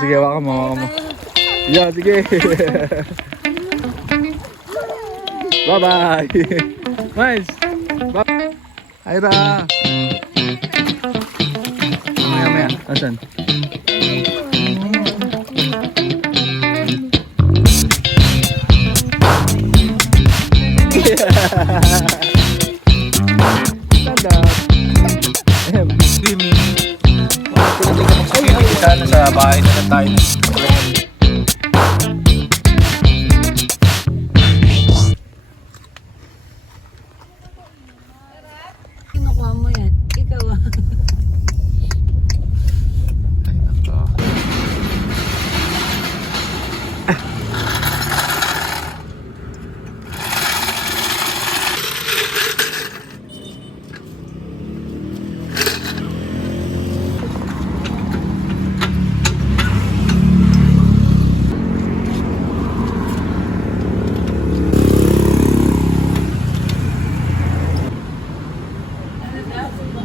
Sige, waka mo. Yeah, sige. Bye-bye. Nice. Bye. Ira. Maya. Asan? Sana sa bahay na lang tayo. Kinukuha mo yan. Ikaw ah. Ay, nako.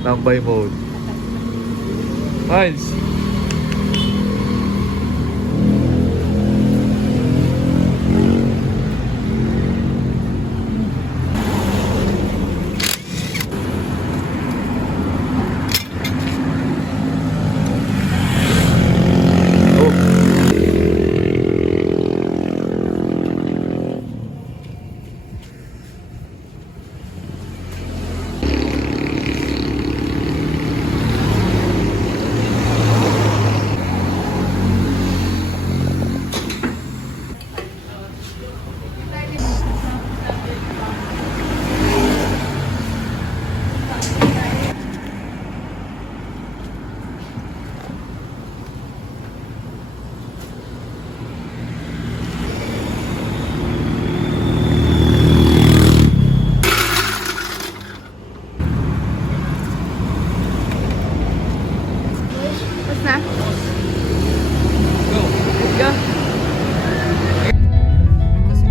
Tambay mode. Nice.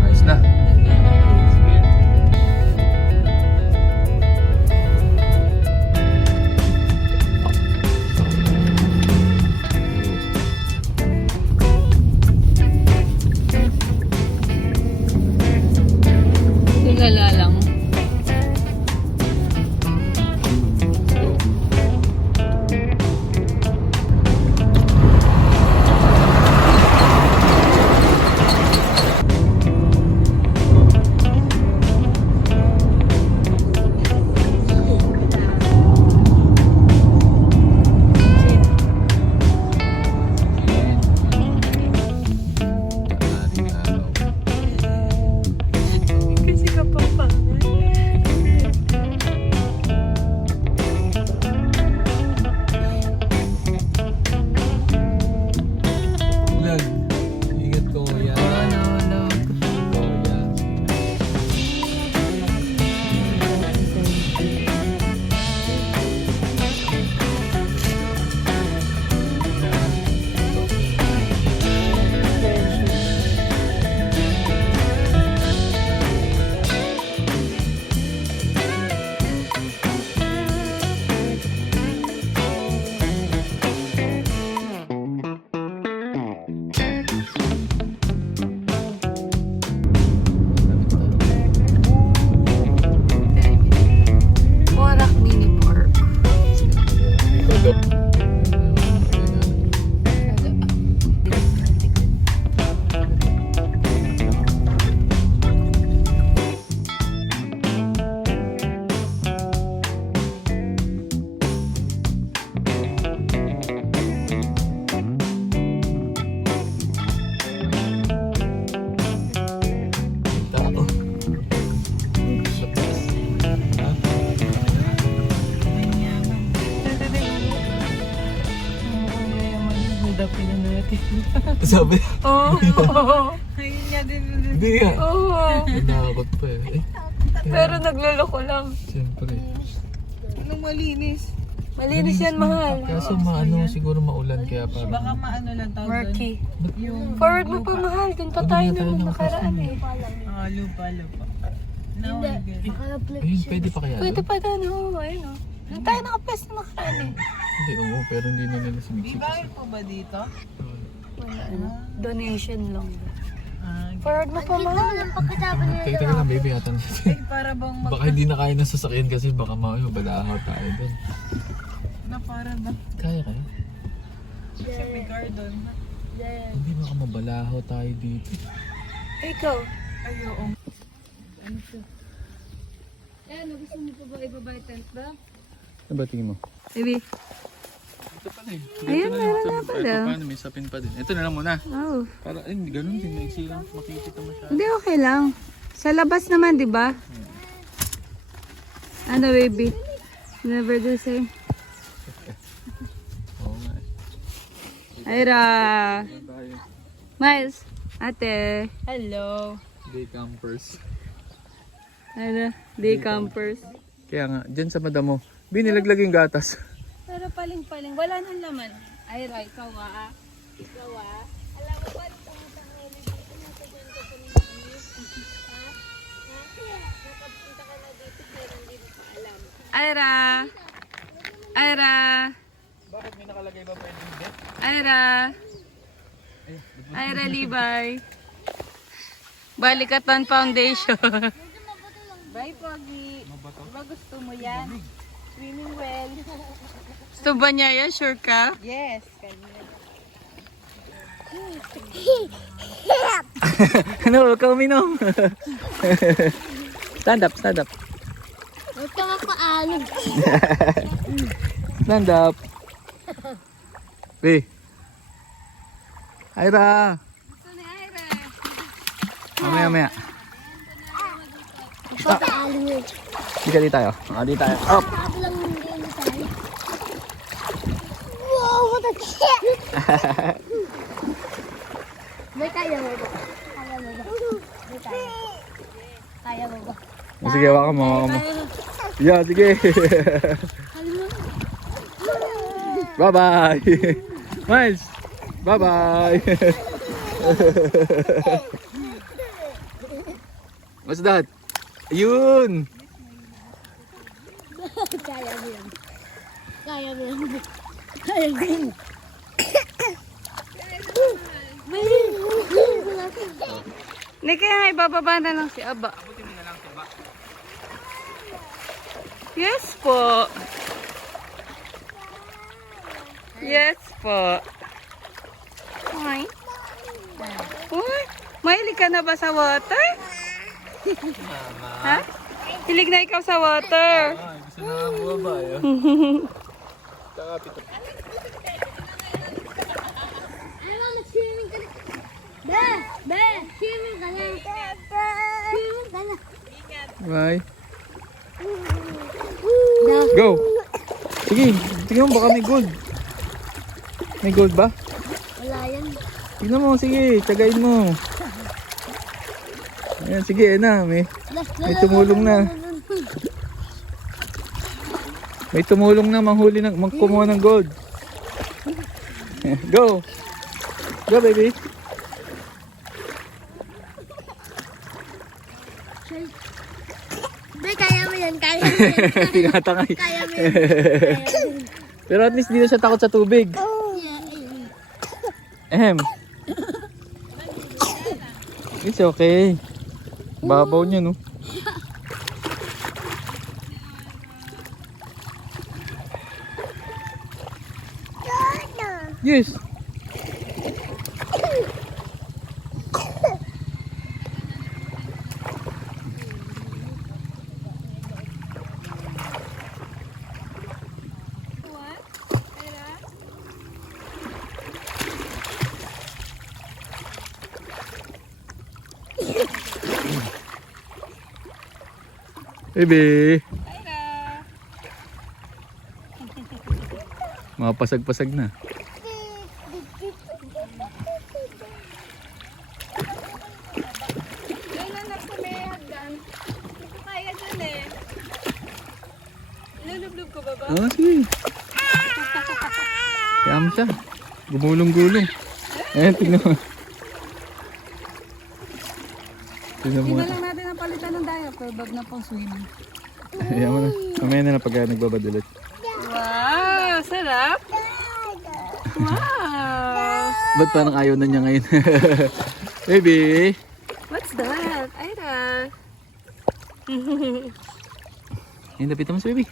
Ayos na. Tingala lang. Kasi kapapangan. Vlog. Ingat ko yan. No. Kuya. Warak mini park. Tao. Dapin na natin. Sabi. Oo. Ayun nga din. Hindi nga. Oo. Nakakot pa eh. Pero nagloloko lang. Siyempre. Anong malinis? Malinis yan, mahal. Kaso maano siguro maulan kaya parang. Baka maano lang tawag doon. Murky. Yung Forward mo pa, mahal. Doon pa tayo nung nakaraan eh. lupa. Now I get it. Ayun, pwede pa kaya Pwede doon? pa doon, oo. Ayun o. Doon tayo nakapwesto nakaraan eh. Hindi, oo, pero hindi na nila siniksik kasi. Bakit po ba dito? Wala, ano? Donation lang. Ah, Forward mo pa, mahal. Teka lang, baby, atan natin. para bang Baka hindi na kaya ng sasakyan kasi baka mabalahaw tayo doon. na para ba? Kaya kaya? Sa may garden. Hindi baka mabalahaw tayo dito. Ikaw. Ay, oo. Ano siya? Ano, gusto mo pa ba ibaba yung tent ba? Ano ba tingin mo? Baby. Ito pala eh. Ayun, meron na pala. Paano, may sapin pa din. Ito na lang muna. Oh. Para, ganun din. Maiksi lang. Makikita masyado. Hindi, okay lang. Sa labas naman, di ba? Ano, baby? Never the same. Oo nga eh. Ira. Tayo. Miles. Ate. Hello. Day campers. Ano? Day campers. Kaya nga, dyan sa madam mo, binilaglag yung gatas. Pero paling-paling. Wala nang laman. Ira, ikaw ah. Ikaw ah. Alam mo ba, pumunta ng elevator na sa dyan ka sa nakapunta ka na dito, pero hindi mo pa alam. Ira. Ira. Bakit may nakalagay ba pwedeng bet? Ira. Ira Libay. Balikatan Foundation. Bye, Pogi. Diba gusto mo yan? Swimming well. Gusto ba niya yan? Sure ka? Yes. Ano, huwag ka uminom. Stand up, stand up. Huwag ka mapaalag. Stand up. Hey. Ira. Gusto ni Ira. Mamaya, mamaya. Mapaalag. Dito, dito tayo. Dito tayo. Up. Wow, what a shit! May kaya mo ba? Kaya mo ba? May kaya. Kaya mo ba? Sige, waka mo, waka mo. Yeah, sige. Bye-bye. Miles. Bye-bye. What's that? Ayun. Kaya mo yan. Kaya mo yan. Kaya mo yan. Hindi kaya nga ibababa na lang si Aba. Yes po. Yes po. Ay. Uy, mahilig ka na ba sa water? Ha? Hilig na ikaw sa water. Gusto na nga bumaba yun. Bye. Go. Sige, tingnan mo baka may gold. May gold ba? Wala yan. Tingnan mo, sige, tsagain mo. Ayan, sige, na. May tumulong na. May tumulong na manghuli ng magkumuha ng gold. Go. Go, baby. Kaya mo yan, kaya mo yan. Tinatangay. Kaya mo yan. Pero at least di na siya takot sa tubig. Ehem. It's okay. Babaw niya, no? Yes. Baby. Mga pasag-pasag na. Kailan na kami hagdan? Hindi ko kaya dyan eh. Ilulublog ko ba ba? Oo, sige. Kaya mo siya. Gumulong-gulong. Ayan, tignan mo. Tignan mo. Hindi na lang natin ang palitan ng diaper bag na pang swimming. Ayan mo na. Mamaya na lang pag nagbabad ulit. Wow! Sarap! Wow! Ba't parang ayaw na niya ngayon? Baby! What's that? Ira. Yung lapitan mo sa baby.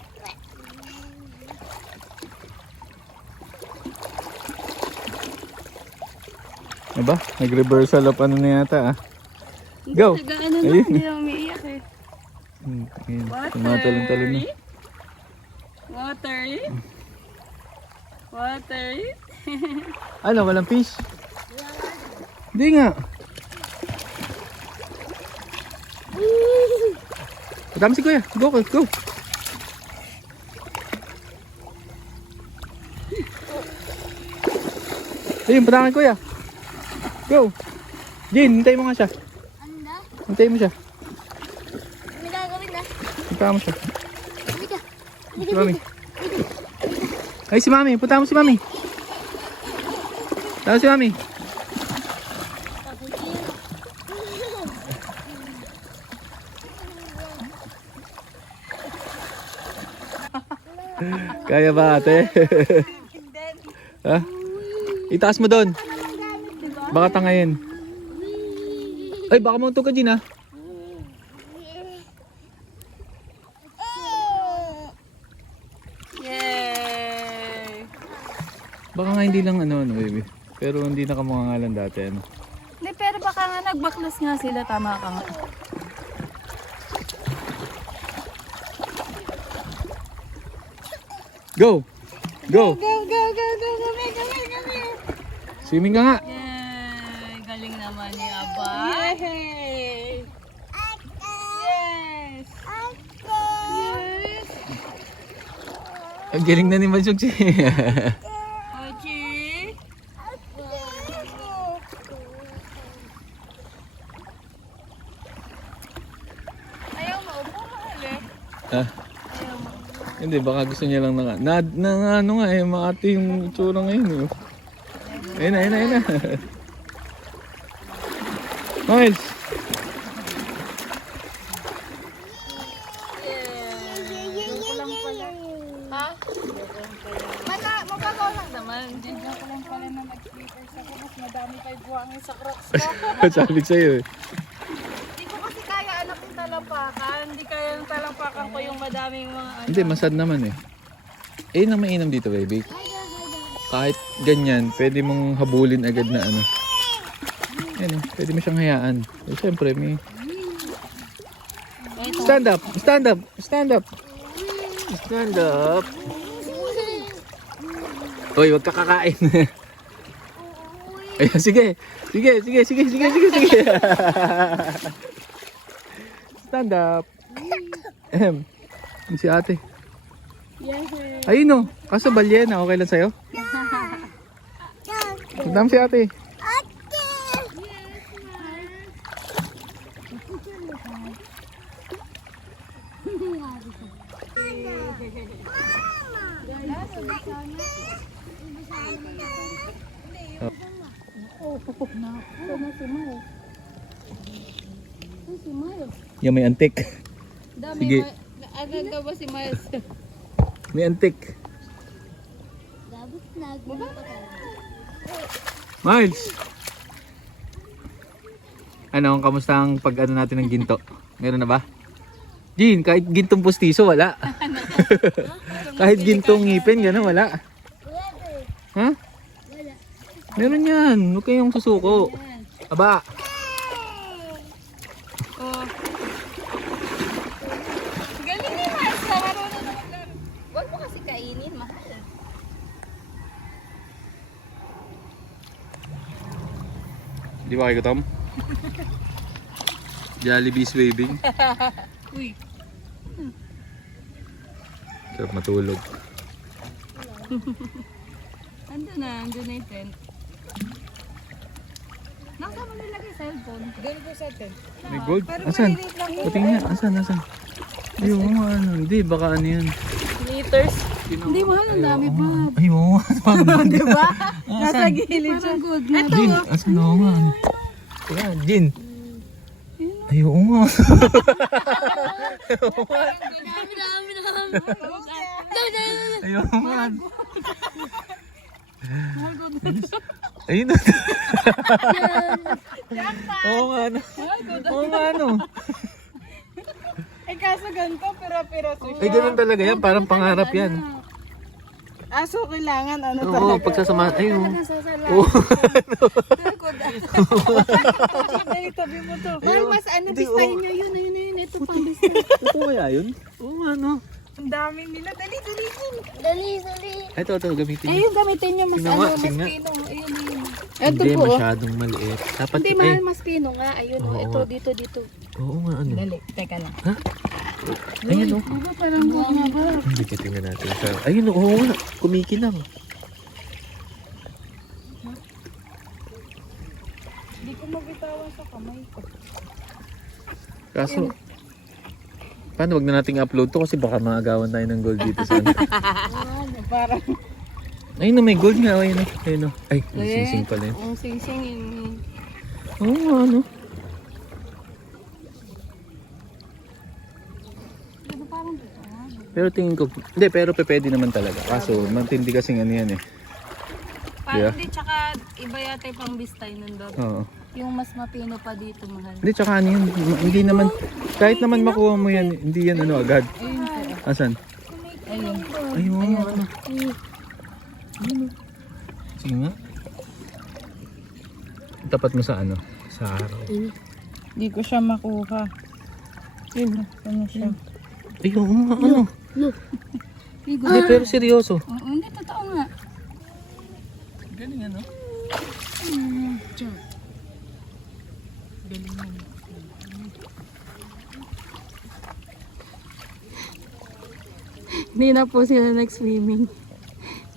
Diba? Nag-reversal of ano na yata ah. Go! Nag-ano na, Ayun. hindi na umiiyak eh. Ayun. Tumatalon-talon na. Watery? Watery? Ano? Walang fish? Hindi nga. Patama si kuya. Go, go. Ayun, patama si kuya. Go. Jin, hintayin mo nga siya. Ano na? Hintayin mo siya. Ano gagawin na? Punta mo siya. Halika. Si mami. Ay, si mami. Punta mo si mami. Tama si mami. Kaya ba ate? Ha? Itaas mo doon. Baka tangayin. Ay, baka mauntog ka din ha. Yay! Baka nga hindi lang ano baby. Pero hindi na kamangalan dati ano. Hindi, pero baka nga nagbaklas nga sila. Tama ka nga. Go! Go! Go, go, go, go, kami, kami, kami. Swimming ka nga. Yay! Galing naman ni Aba. Yay! Yes! Yes! Ang galing na ni Mansugsi. Ochi! Ayaw maupo ka ulit. Ha? Hindi, baka gusto niya lang na ano nga eh, maati yung itsura ngayon eh. Ayun na, ayun na, ayun na. Miles! Ha? Magagawa lang naman. Diyan ko lang pala na nag-slippers ako. Mas madami kayo buhangin sa crocs ko. Sabi ko sa'yo eh. Hindi ko kasi kaya anak yung talampakan. Hindi kaya yung talampakan ko yung madaming mga ano. Hindi, masad naman eh. Eh, nang mainam dito baby. Kahit ganyan, pwede mong habulin agad na ano. Ayun, pwede mo siyang hayaan. Eh, syempre, may... Stand up! Stand up! Stand up! Stand up! Hoy, wag ka kakain. Ayun, sige. Sige, sige, sige, sige, sige, sige. Stand up. Si ate. Ayun o. Kaso balyena, okay lang sa'yo? Tignan mo si ate. Yan may antik. Sige. Agad daw ba si Miles? May antik. Dapat nagmula ka tayo. Miles! Ano, kamusta ang pag-ano natin ng ginto? Meron na ba? Jean, kahit gintong pustiso, wala. Kahit gintong ngipin, gano'n, wala. Ha? Meron yan. Huwag kayong susuko. Aba. Oh. Galing ni Miles. Marunong na maglaro. Huwag mo kasi kainin, mahal. Di ba kayo gutom? Jollibee's waving. Uy. Sarap matulog. Andun na yung tent. Nakasama nilagay yung cellphone. Doon po sa tent. May gold? Asan? Patingin nga. Asan? Asan? Yung ano. Hindi, baka ano yan. Liters. Hindi mahal, ang dami pa. Ay, oo. Parang Di ba? Nasa gilid siya. Good na. Jin, asan ako nga? Ayan, Jin. Ay, oo nga. Ay, oo nga. Ayun na. Oo nga ano. Oo nga ano. Eh kaso ganito, pira-piraso siya. Ay, ganun talaga yan. Parang pangarap yan. Aso kailangan ano Oo, talaga. pagsasama. Ayun. Nasasala. Oo. Dali, tabi mo to. Ayun. Mas ano, Hindi, bistahin oo. nyo yun. Ayun. Ito pang bista. Ito kaya yun? Oo nga ano. Ang daming nila. Dali. Dali. Ito, gamitin Eh, niyo. yung gamitin nyo mas Tingnan ano, nga, mas tingnan. pino. Ayun. Hindi, Ito po. masyadong maliit. Dapat, Hindi, mahal mas pino nga. Ayun, Oo ito, nga. dito. Oo nga ano. Dali, teka lang. Ayun o. Diba parang bunga ba? Hindi, titingnan natin sa... Ayun oo nga. Kumikilang. Hindi ko mabitawan sa kamay ko. Kaso, paano wag na nating upload to kasi baka maagawan tayo ng gold dito sa ano. Parang, Ayun o, may gold nga. Ayun o. Ayun o. Ay, may sing-sing pala yun. ang sing-sing yun. Oo nga ano. Pero tingin ko, hindi, pero pwede naman talaga. Kaso, matindi kasing ano yan eh. Parang hindi, tsaka iba yata yung pang bistay nun doon. Oo. Yung mas mapino pa dito, mahal. Hindi, tsaka ano yun, hindi naman, kahit naman makuha mo yan, hindi yan ano agad. Ayun po. Asan? Ayun. Ayun, ano. Sige nga. Tapat mo sa ano? Sa araw. Hindi ko siya makuha. Yun, ano siya. Ayun nga, ano. Hindi, Hindi, pero seryoso. hindi, totoo nga. Galing ano. Hindi na po sila nag-swimming.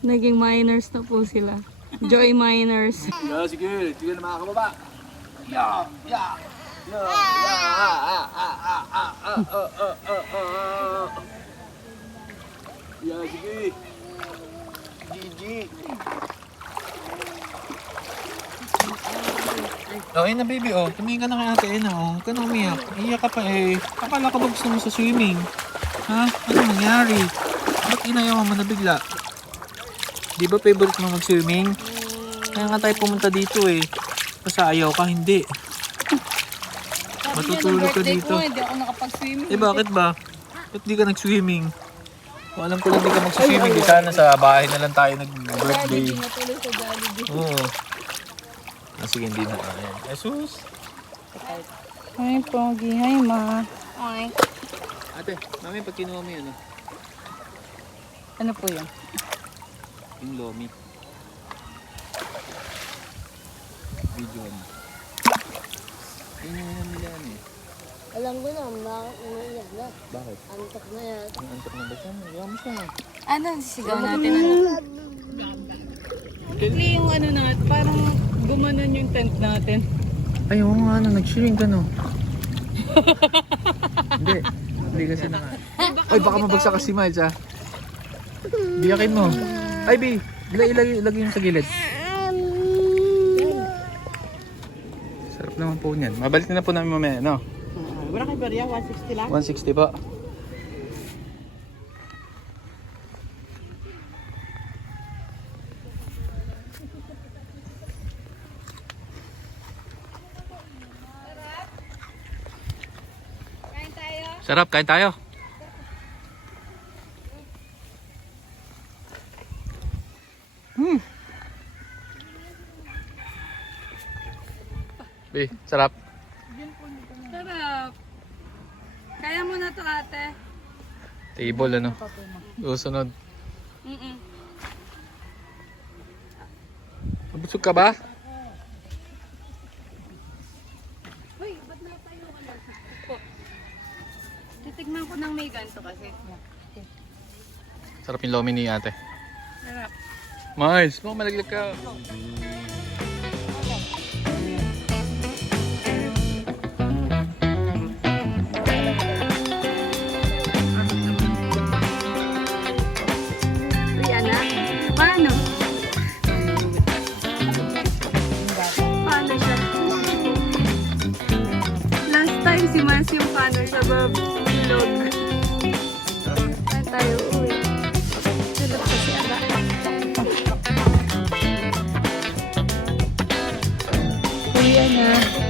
Naging minors na po sila. Joy minors. Yeah, sige. Sige na mga kababa. Yeah. Yeah, sige. Gigi. Okay na baby, oh. Tumingin ka na kay ate Ena, oh. Huwag ka na umiyak. Iyak ka pa eh. Akala ko ba gusto mo sa swimming? Ha? Ano nangyari? Ba't inayawan mo na bigla? Di ba favorite mo mag-swimming? Kaya nga tayo pumunta dito eh. Kasi ayaw ka, hindi. Matutulog ka dito. Hindi ako nakapag-swimming. Eh bakit ba? Ba't di ka nag-swimming? Kung alam ko lang di ka mag-swimming, di sana sa bahay na lang tayo nag-birthday. Hindi natuloy sa Jollibee. Oo. Ah, sige, hindi na. Ayan. Jesus! Hi, Pogi. Hi, Ma. Hi. Ate, mami, pag kinuha mo yan, Ano po yun? yung lomi. Video mo. Ayun yung nila yan eh. Alam ko na, bakit umiiyak na. Bakit? Antok na yan. Ang antok na ba siya? Magawa mo siya. Ano, sisigaw natin ano? Actually, yung ano natin, parang gumanon yung tent natin. Ay, oo nga, ano, nag-shrink ka, no? Hindi. Hindi kasi naka... Ay, baka mabagsak ka si Miles, ah. Biyakin mo. Ay, B. Ilagay yung sa gilid. Sarap naman po niyan. Mabalik na po namin mamaya, no? Wala kayo ba riya? 160 lang? 160 po. Kain tayo? Sarap, kain tayo. Sarap. Sarap. Kaya mo na to, ate. Table, ano? Susunod. Busog ka ba? Uy, ba't na tayo ka na? Titigman ko ng may ganito kasi. Sarap yung lomi ni ate. Sarap. Miles, baka malaglag ka. Ayan na. Paano? Paano siya? Last time si Mas yung paano sa babilog. Saan tayo uwi? Tulog kasi ala. Ayan na.